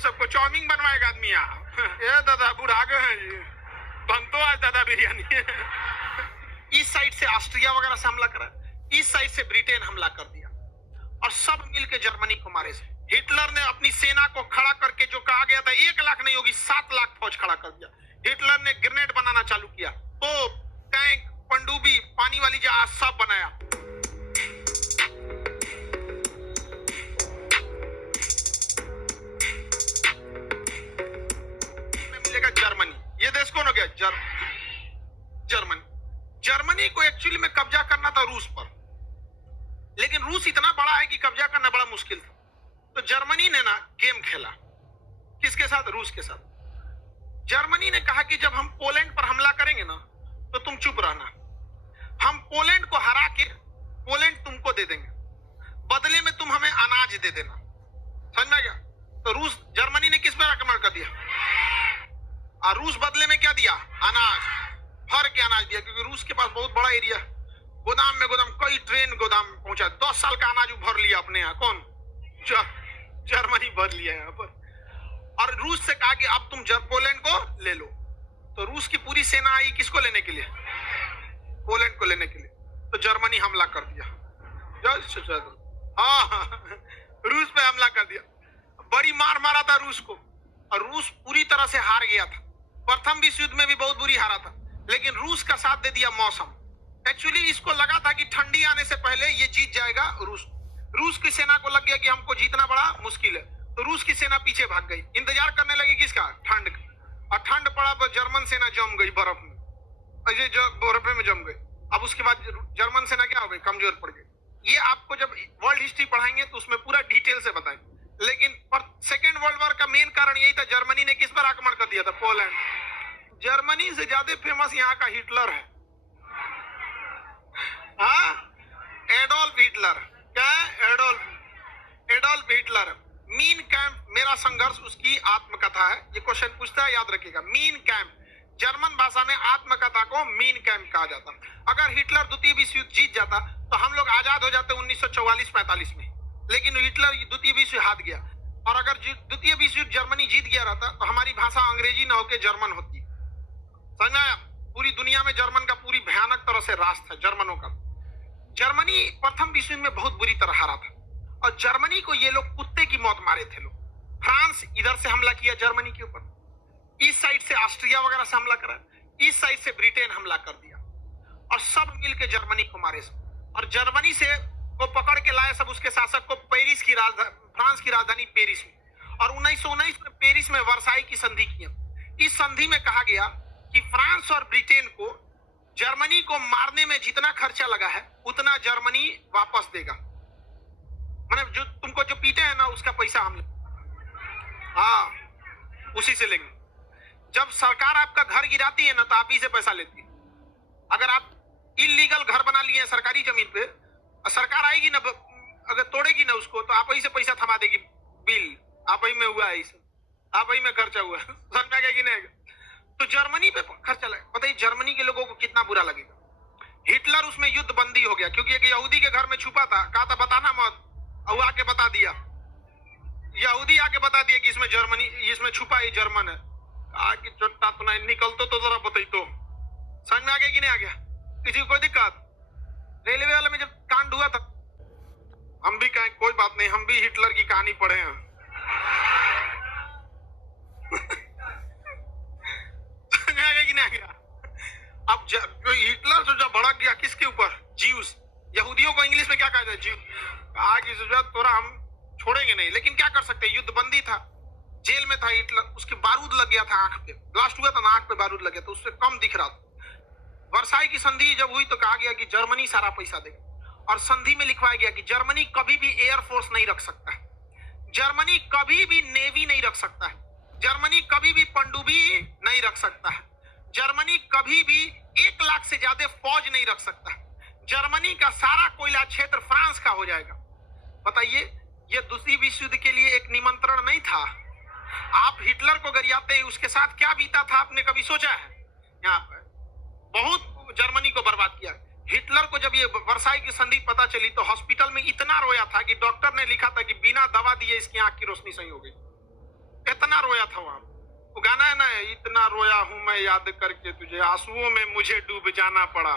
सबको चाउमीन बनवाएगा आदमी यहाँ। ये दादा बुढ़ा गए हैं जी, बनतो आज दादा बिरयानी। इस साइड से ऑस्ट्रिया वगैरह से हमला करा, इस साइड से ब्रिटेन हमला कर दिया और सब मिलकर जर्मनी को मारे। हिटलर ने अपनी सेना को खड़ा करके, जो कहा गया था 1 लाख नहीं होगी 7 लाख फौज खड़ा कर दिया। हिटलर ने ग्रेनेड बनाना चालू किया, तोप, टैंक, पनडुब्बी, पानी वाली जहाज सब बनाया। मिलेगा जर्मनी। ये देश कौन हो गया? जर्मनी। जर्मनी को एक्चुअली में कब्जा करना था रूस पर, लेकिन रूस इतना बड़ा है कि कब्जा करना बड़ा मुश्किल था। तो जर्मनी ने ना गेम खेला, किसके साथ? रूस के साथ। जर्मनी ने कहा कि जब हम पोलैंड पर हमला करेंगे ना तो तुम चुप रहना, हम पोलैंड को हरा के पोलैंड तुमको दे देंगे, बदले में तुम हमें अनाज दे देना। समझ में गया? तो जर्मनी ने किस पर आक्रमण कर दिया और रूस बदले में क्या दिया? अनाज, भर के अनाज दिया, क्योंकि रूस के पास बहुत बड़ा एरिया, गोदाम में गोदाम, कई ट्रेन गोदाम पहुंचा, 10 साल का अनाज भर लिया अपने यहाँ। कौन? जर्मनी भर लिया यहाँ पर। और रूस से कहा कि अब तुम पोलैंड को ले लो। तो रूस की पूरी सेना आई किसको लेने के लिए? पोलैंड को लेने के लिए। तो जर्मनी हमला कर दिया। हाँ, रूस पे हमला कर दिया, बड़ी मार मारा था रूस को, और रूस पूरी तरह से हार गया था। प्रथम विश्व युद्ध में भी बहुत बुरी हारा था, लेकिन रूस का साथ दे दिया मौसम। एक्चुअली इसको लगा था कि ठंडी आने से पहले ये जीत जाएगा। रूस की सेना को लग गया कि हमको जीतना बड़ा मुश्किल है, तो रूस की सेना पीछे भाग गई, इंतजार करने लगी किसका? ठंड का। और ठंड पड़ा तो जर्मन सेना जम गई बर्फ में, ऐसे बर्फ में जम गई। अब उसके बाद जर्मन सेना क्या हो गई? कमजोर पड़ गई। ये आपको जब वर्ल्ड हिस्ट्री पढ़ाएंगे तो उसमें पूरा डिटेल से बताएंगे। लेकिन सेकेंड वर्ल्ड वॉर का मेन कारण यही था, जर्मनी ने किस पर आक्रमण कर दिया था? पोलैंड। जर्मनी से ज्यादा फेमस यहाँ का हिटलर है। हाँ, एडोल्फ हिटलर। क्या है? Adolf Hitler. मीन कैंप, मेरा संघर्ष, उसकी आत्मकथा है। ये क्वेश्चन पूछता है, याद रखिएगा। मीन कैंप, जर्मन भाषा में आत्मकथा को मीन कैंप कहा जाता। अगर हिटलर द्वितीय विश्व युद्ध जीत जाता तो हम लोग आजाद हो जाते 1944-45 में, लेकिन हिटलर द्वितीय विश्व युद्ध हार गया। और अगर द्वितीय विश्व युद्ध जर्मनी जीत गया रहता तो हमारी भाषा अंग्रेजी न होकर जर्मन होती। समझ में आया? पूरी दुनिया में जर्मन का पूरी भयानक तरह से राज था जर्मनों का। जर्मनी प्रथम विश्व युद्ध में बहुत बुरी तरह हारा था, और जर्मनी को ये लोग कुत्ते की मौत मारे थे लोग। फ्रांस इधर से हमला किया जर्मनी के ऊपर, इस साइड से ऑस्ट्रिया वगैरह से हमला करा, इस साइड से ब्रिटेन हमला कर दिया, और सब मिलकर जर्मनी को मारे। और जर्मनी से को पकड़ के लाए सब उसके शासक को पेरिस की फ्रांस की राजधानी पेरिस में। और 1919 में पेरिस में वर्साई की संधि की। इस संधि में कहा गया कि फ्रांस और ब्रिटेन को जर्मनी को मारने में जितना खर्चा लगा है उतना जर्मनी वापस देगा। मतलब जो तुमको जो पीटे हैं ना, उसका पैसा हम उसी से लेंगे। जब सरकार आपका घर गिराती है ना तो आप ही से पैसा लेती है। अगर आप इलीगल घर बना लिए हैं सरकारी जमीन पे, सरकार आएगी ना, अगर तोड़ेगी ना उसको, तो आप ही से पैसा थमा देगी। बिल आप ही में हुआ है, इसे आप ही में खर्चा हुआ है। समझ में आएगा कि नहीं? तो जर्मनी पे खर्चा लगा। बताइए जर्मनी के लोगों को कितना बुरा लगेगा। हिटलर उसमें युद्ध बंदी हो गया, क्योंकि एक यहूदी के घर में छुपा था, कहा था बताना मत, और आके बता दिया। यहूदी आके बता दिया कि इसमें छुपा ही जर्मन है। आगे चोटा तो नहीं निकलतो तो जरा बताई तो। समझ में आ गया कि नहीं आ गया? किसी को कोई दिक्कत? रेलवे वाले में जब कांड हुआ था, हम भी कहें कोई बात नहीं, हम भी हिटलर की कहानी पढ़े हैं। कि नहीं आ गया? अब हिटलर जो भड़क गया किसके ऊपर? ज्यूस। यहूदियों को इंग्लिश में क्या कहते हैं? ज्यू। आगे तोरा हम छोड़ेंगे नहीं, लेकिन क्या कर सकते? युद्ध बंदी था, जेल में था हिटलर, उसके बारूद लग गया था आंख पे, ब्लास्ट हुआ था ना, आंख पे बारूद लग गया था, उससे कम दिख रहा था। वर्साई की संधि जब हुई तो कहा गया कि जर्मनी सारा पैसा देगा, और संधि में लिखवाया गया कि जर्मनी कभी भी एयरफोर्स नहीं रख सकता है, जर्मनी कभी भी नेवी नहीं रख सकता है, जर्मनी कभी भी पनडुब्बी नहीं रख सकता है, जर्मनी कभी भी 1 लाख से ज्यादा फौज नहीं रख सकता है, जर्मनी का सारा कोयला क्षेत्र फ्रांस का हो जाएगा। बताइए, यह दूसरी विश्व युद्ध के लिए एक निमंत्रण नहीं था? आप हिटलर को गरियाते हैं, उसके साथ क्या बीता था आपने कभी सोचा है? यहाँ पर बहुत जर्मनी को बर्बाद किया। हिटलर को जब ये वर्साई की संधि पता चली तो हॉस्पिटल में इतना रोया था कि डॉक्टर ने लिखा था कि बिना दवा दिए इसकी आंख की रोशनी सही हो गई। रोया था वहां। वो गाना है ना, इतना रोया हूं मैं याद करके तुझे, आंसुओं में मुझे डूब जाना पड़ा।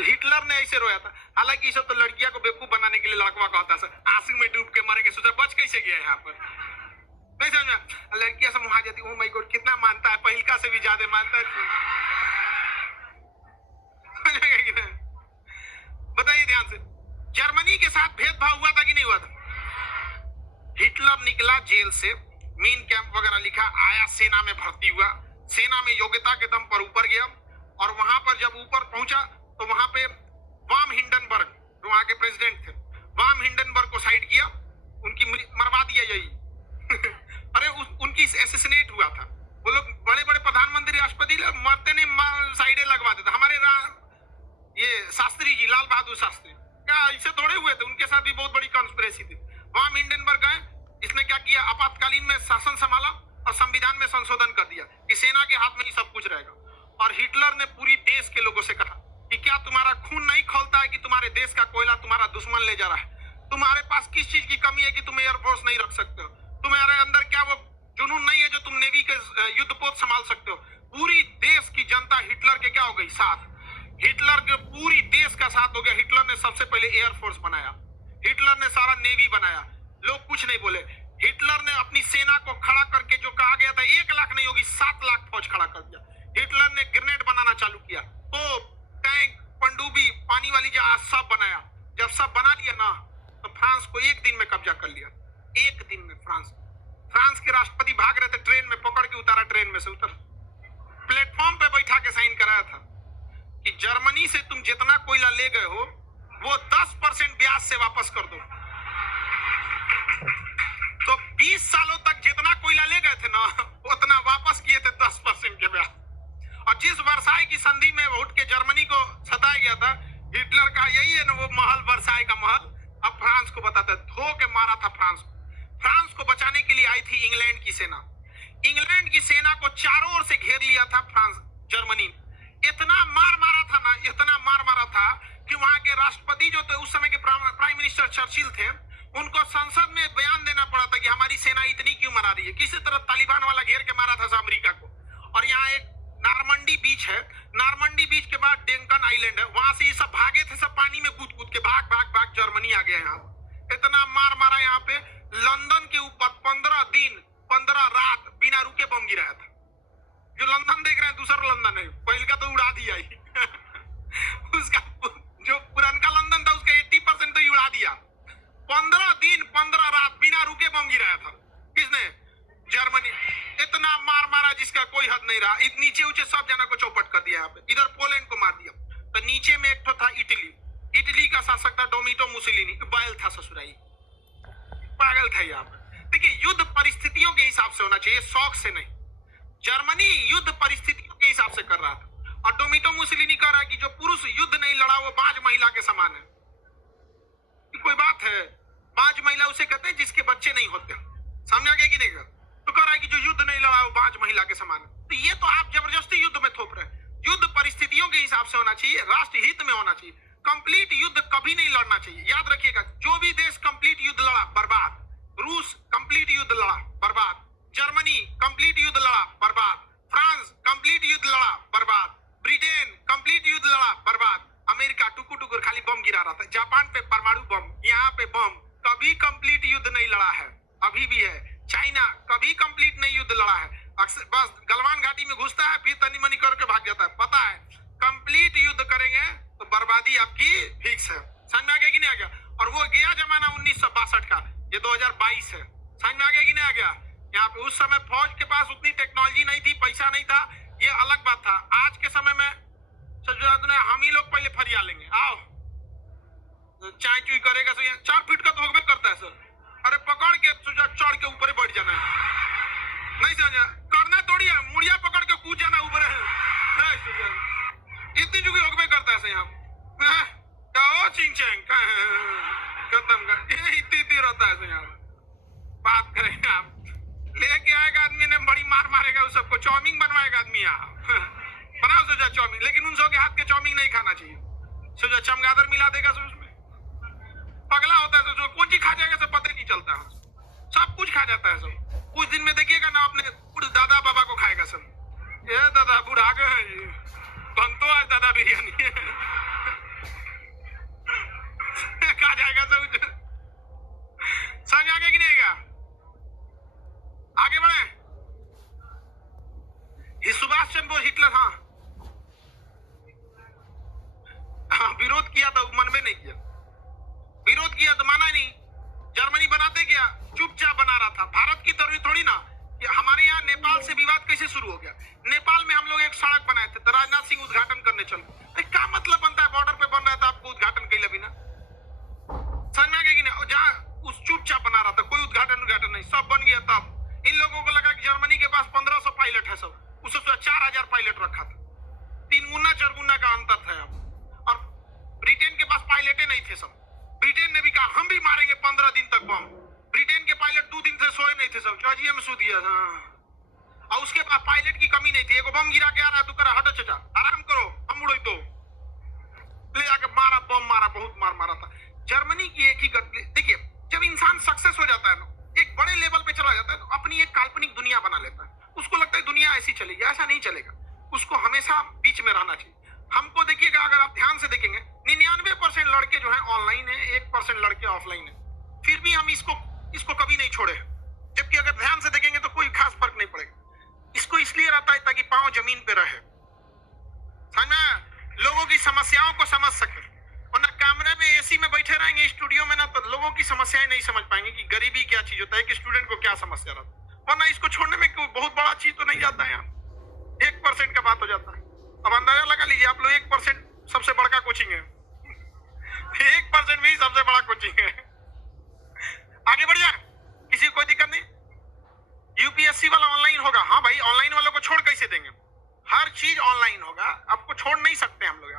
हिटलर ने ऐसे रोया था। हालांकि ये सब तो लड़कियां को बेवकूफ बनाने के लिए लड़कवा कहता है, आंसू में डूब के मरेंगे, सोचा बच कैसे गया यहाँ पर। नहीं समझा? लड़कियां सब वहां जाती, ओ माय गॉड कितना मानता है, पहिलका से भी ज्यादा मानता है। बताइए ध्यान से, जर्मनी के साथ भेदभाव हुआ था कि नहीं हुआ था? हिटलर निकला जेल से, मीन कैंप वगैरह लिखा, आया सेना में भर्ती हुआ, सेना में योग्यता के दम पर ऊपर गया, और वहां पर जब ऊपर पहुंचा तो वहां पे वाम हिंडनबर्ग जो वहां के प्रेसिडेंट थे, वाम हिंडनबर्ग को साइड किया, उनकी मरवा दिया यही। अरे उनकी एसेसिनेट हुआ था। वो लोग बड़े बड़े प्रधानमंत्री राष्ट्रपति मरते नहीं साइडे लगवा देते। हमारे ये शास्त्री जी, लाल बहादुर शास्त्री, क्या ऐसे थोड़े हुए थे? उनके साथ भी बहुत बड़ी कॉन्स्पिरेसी थी। वाम हिंडनबर्ग गए, इसने क्या किया, आपातकालीन में शासन संभाला और संविधान में संशोधन कर दिया कि सेना के हाथ में ही सब कुछ रहेगा। और हिटलर ने पूरी देश के लोगों से कहा कि क्या तुम्हारा खून नहीं खौलता है कि तुम्हारे देश का कोयला तुम्हारा दुश्मन ले जा रहा है? तुम्हारे पास किस चीज की कमी है कि तुम एयरफोर्स नहीं रख सकते हो? तुम्हारे अंदर क्या वो जुनून नहीं है जो तुम नेवी के युद्धपोत संभाल सकते हो? पूरी देश की जनता हिटलर के क्या हो गई, साथ। हिटलर के पूरी देश का साथ हो गया। हिटलर ने सबसे पहले एयरफोर्स बनाया, हिटलर ने सारा नेवी बनाया, लोग कुछ नहीं बोले। हिटलर ने अपनी सेना को खड़ा करके, जो कहा गया था 1 लाख नहीं होगी 7 लाख फौज खड़ा कर दिया। हिटलर ने ग्रेनेड बनाना चालू किया, तो टैंक, पनडुब्बी, पानी वाली जहाज सब बनाया। जब सब बना लिया ना, तो फ्रांस को 1 दिन में कब्जा कर लिया। 1 दिन में फ्रांस के राष्ट्रपति भाग रहे थे, ट्रेन में पकड़ के उतारा, ट्रेन में से उतर, प्लेटफॉर्म पे बैठा के साइन कराया था कि जर्मनी से तुम जितना कोयला ले गए हो वो 10% ब्याज से वापस कर दो। तो 20 सालों तक जितना कोयला ले गए थे ना, उतना वापस किए थे 10% के ब्याज। और जिस वर्साई की संधि में उठ के जर्मनी को सताया गया था, हिटलर का यही है ना वो महल, वर्साई का महल, अब फ्रांस को बताते, धो के मारा था फ्रांस को। फ्रांस को बचाने के लिए आई थी इंग्लैंड की सेना। इंग्लैंड की सेना को चारों ओर से घेर लिया था फ्रांस, जर्मनी। इतना मार मारा था ना, इतना मार मारा था कि वहां के राष्ट्रपति जो थे उस समय के प्राइम मिनिस्टर चर्चिल थे, उनको संसद में बयान देना पड़ा था कि हमारी सेना इतनी क्यों मरा रही है। किसी तरह तालिबान वाला घेर के मारा था अमेरिका को। और यहाँ एक नारमंडी बीच है, नारमंडी बीच के बाद डेंकन आइलैंड है, वहां से ये सब भागे थे, सब पानी में कूद कूद के भाग भाग भाग जर्मनी आ गया। यहाँ इतना मार मारा, यहाँ पे लंदन के ऊपर 15 दिन 15 रात बिना रुके बम गिराया था। जो लंदन देख रहे हैं दूसरा लंदन है, पहले का तो उड़ा दिया ही। उसका जो पुराना लंदन था उसका 80% तो उड़ा दिया। 15 दिन 15 रात बिना रुके बम गिराया था। किसने? जर्मनी। इतना मार मारा जिसका कोई हद नहीं रहा। नीचे ऊंचे सब जना को चौपट कर दिया। यहाँ पे इधर पोलैंड को मार दिया। तो नीचे में एक तो था इटली, इटली का शासक था डोमिटो मुसोलिनी, बैल था ससुराई, पागल था। यहाँ पे देखिए, युद्ध परिस्थितियों के हिसाब से होना चाहिए, शौक से नहीं। जर्मनी युद्ध परिस्थितियों के हिसाब से कर रहा था, और डोमिटो मुसोलिनी कह रहा है कि जो पुरुष युद्ध नहीं लड़ा वो बाज महिला के समान है। कोई बात है? बाज महिला उसे कहते हैं जिसके बच्चे नहीं होते। समझा गया कि नहीं? तो कह रहा है कि जो युद्ध नहीं लड़ा वो बाज महिला के समान है। तो ये तो आप जबरदस्ती युद्ध में थोप रहे हैं। युद्ध परिस्थितियों के हिसाब से होना चाहिए, राष्ट्र हित में होना चाहिए। कंप्लीट युद्ध कभी नहीं लड़ना चाहिए। याद रखिएगा, जो भी देश कंप्लीट युद्ध लड़ा बर्बाद। रूस कंप्लीट युद्ध लड़ा बर्बाद, जर्मनी कंप्लीट युद्ध लड़ा बर्बाद, फ्रांस कंप्लीट युद्ध लड़ा बर्बाद, ब्रिटेन कंप्लीट युद्ध लड़ा बर्बाद, अमेरिका टुकुर टुकुर खाली बम गिरा रहा था, जापान पे परमाणु बम, यहाँ पे बम। कभी कंप्लीट युद्ध नहीं लड़ा है, अभी भी है। चाइना कभी कंप्लीट नहीं युद्ध लड़ा है, अक्सर बस गलवान घाटी में घुसता है, फिर तनी मनी करके भाग जाता है। पता है कंप्लीट युद्ध करेंगे तो बर्बादी आपकी फिक्स है। समझ में आ गया कि नहीं आ गया? और वो गया जमाना 1962 का, ये 2022 है। समझ में आ गया कि नहीं आ गया? यहाँ पे उस समय फौज के पास उतनी टेक्नोलॉजी नहीं थी, पैसा नहीं था, ये अलग बात था। आज के समय में हम ही लोग पहले फरिया लेंगे, आओ चाय चुई करेगा सर, 4 फीट का तो होगा करता है सर। अरे पकड़ के चढ़ के ऊपर बैठ जाना है, नहीं समझा? करना थोड़ी है, मुड़िया पकड़ के कूद जाना ऊपर है। इतनी चुकी होगा करता है सर। यहाँ क्या चिंग चैंग खत्म कर, इतनी रहता है सर। यहाँ बात करेंगे आप, लेके आएगा आदमी ने बड़ी मार मारेगा उस सबको, चाउमीन बनवाएगा आदमी। यहाँ बनाओ सोचा चाउमीन, लेकिन उन सब के हाथ के चाउमीन नहीं खाना चाहिए। सोचा चमगादड़ मिला देगा सो उसमें, पगला होता है तो कौन चीज खा जाएगा सब पता ही नहीं चलता है, सब कुछ खा जाता है सब। कुछ दिन में देखिएगा ना अपने दादा बाबा को खाएगा सब। ये दादा बुढ़ा गए बन तो आज दादा बिरयानी खा जाएगा सब। समझ आगे कि नहीं आएगा? आगे बढ़े। ये सुभाष चंद्र बोस हिटलर, हाँ विरोध किया था, मन में नहीं किया। विरोध किया तो माना नहीं। जर्मनी बनाते क्या, चुपचाप बना रहा था। भारत की तरह थोड़ी ना कि हमारे यहाँ नेपाल से विवाद कैसे शुरू हो गया। नेपाल में हम लोग एक सड़क बनाए थे तो राजनाथ सिंह उद्घाटन करने चलो। क्या मतलब बनता है, बॉर्डर पे बन रहा था आपको उद्घाटन कैले बिना? समझ में आ गया कि नहीं? जहाँ उस चुपचाप बना रहा था, कोई उद्घाटन नहीं, सब बन गया। तब इन लोगों को लगा कि जर्मनी के पास 1500 पायलट है, सब उससे 4000 पायलट रखा था। 3 गुना 4 गुना का अंतर था। और ब्रिटेन के पास पायलटे नहीं थे सब। ब्रिटेन ने भी कहा हम भी मारेंगे 15 दिन तक बम। ब्रिटेन के पायलट 2 दिन से सोए नहीं थे सब, चाजिए में सो दिया था। और उसके पास पायलट की कमी नहीं थी। एगो बम गिरा के आ रहा है तो करा हटो चाचा आराम करो, हम उड़े तो ले जाके मारा, बम मारा, बहुत मार मारा था। जर्मनी की एक ही गलती देखिए, जब इंसान सक्सेस हो जाता है ना, एक बड़े लेवल पे चला जाता है तो अपनी एक काल्पनिक दुनिया बना लेता है। उसको लगता है दुनिया ऐसी चलेगी, ऐसा नहीं चलेगा। उसको हमेशा बीच में रहना चाहिए। हमको देखिएगा, अगर आप ध्यान से देखेंगे 99% लड़के जो है ऑनलाइन है, 1% लड़के ऑफलाइन है। फिर भी हम इसको कभी नहीं छोड़े। जबकि अगर ध्यान से देखेंगे तो कोई खास फर्क नहीं पड़ेगा। इसको इसलिए रहता है ताकि पांव जमीन पे रहे, समझ में, लोगों की समस्याओं को समझ सके। वरना कैमरे में एसी में बैठे रहेंगे स्टूडियो में ना, तो लोगों की समस्याएं नहीं समझ पाएंगे कि गरीबी क्या चीज होता है, कि स्टूडेंट को क्या समस्या रहता है। वरना इसको छोड़ने में कोई बहुत बड़ा चीज तो नहीं जाता है यार, 1% का बात हो जाता है। अब अंदाजा लगा लीजिए आप लोग, 1% सबसे बड़ा कोचिंग है 1% भी सबसे बड़ा कोचिंग है। आगे बढ़ जाए, किसी को कोई दिक्कत नहीं। यूपीएससी वाला ऑनलाइन होगा, हाँ भाई ऑनलाइन वालों को छोड़ कैसे देंगे? हर चीज ऑनलाइन होगा, आपको छोड़ नहीं सकते हम लोग।